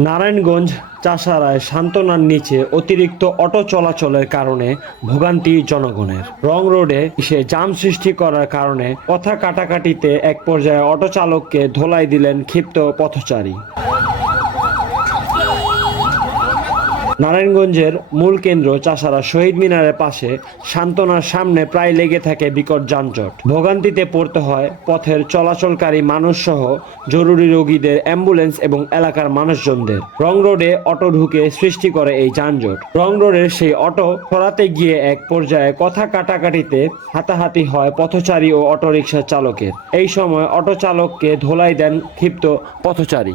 নারায়ণগঞ্জ, চাষারায়, সান্ত্বনার নিচে অতিরিক্ত অটো চলাচলের কারণে ভোগান্তি জনগণের। রং রোডে সে জাম সৃষ্টি করার কারণে কথা কাটাকাটিতে এক পর্যায়ে অটো চালককে ধোলাই দিলেন ক্ষিপ্ত পথচারী। নারায়ণগঞ্জের মূল কেন্দ্র চাষারা শহীদ মিনারের পাশে সান্ত্বনার সামনে প্রায় লেগে থাকে বিকট যানজট। ভোগান্তিতে পড়তে হয় পথের চলাচলকারী মানুষ সহ জরুরি রোগীদের অ্যাম্বুলেন্স এবং এলাকার মানুষজনদের। রং রোডে অটো ঢুকে সৃষ্টি করে এই যানজট। রং রোডের সেই অটো সরাতে গিয়ে এক পর্যায়ে কথা কাটাকাটিতে হাতাহাতি হয় পথচারী ও অটোরিকশা চালকের। এই সময় অটো চালককে ধোলাই দেন ক্ষিপ্ত পথচারী।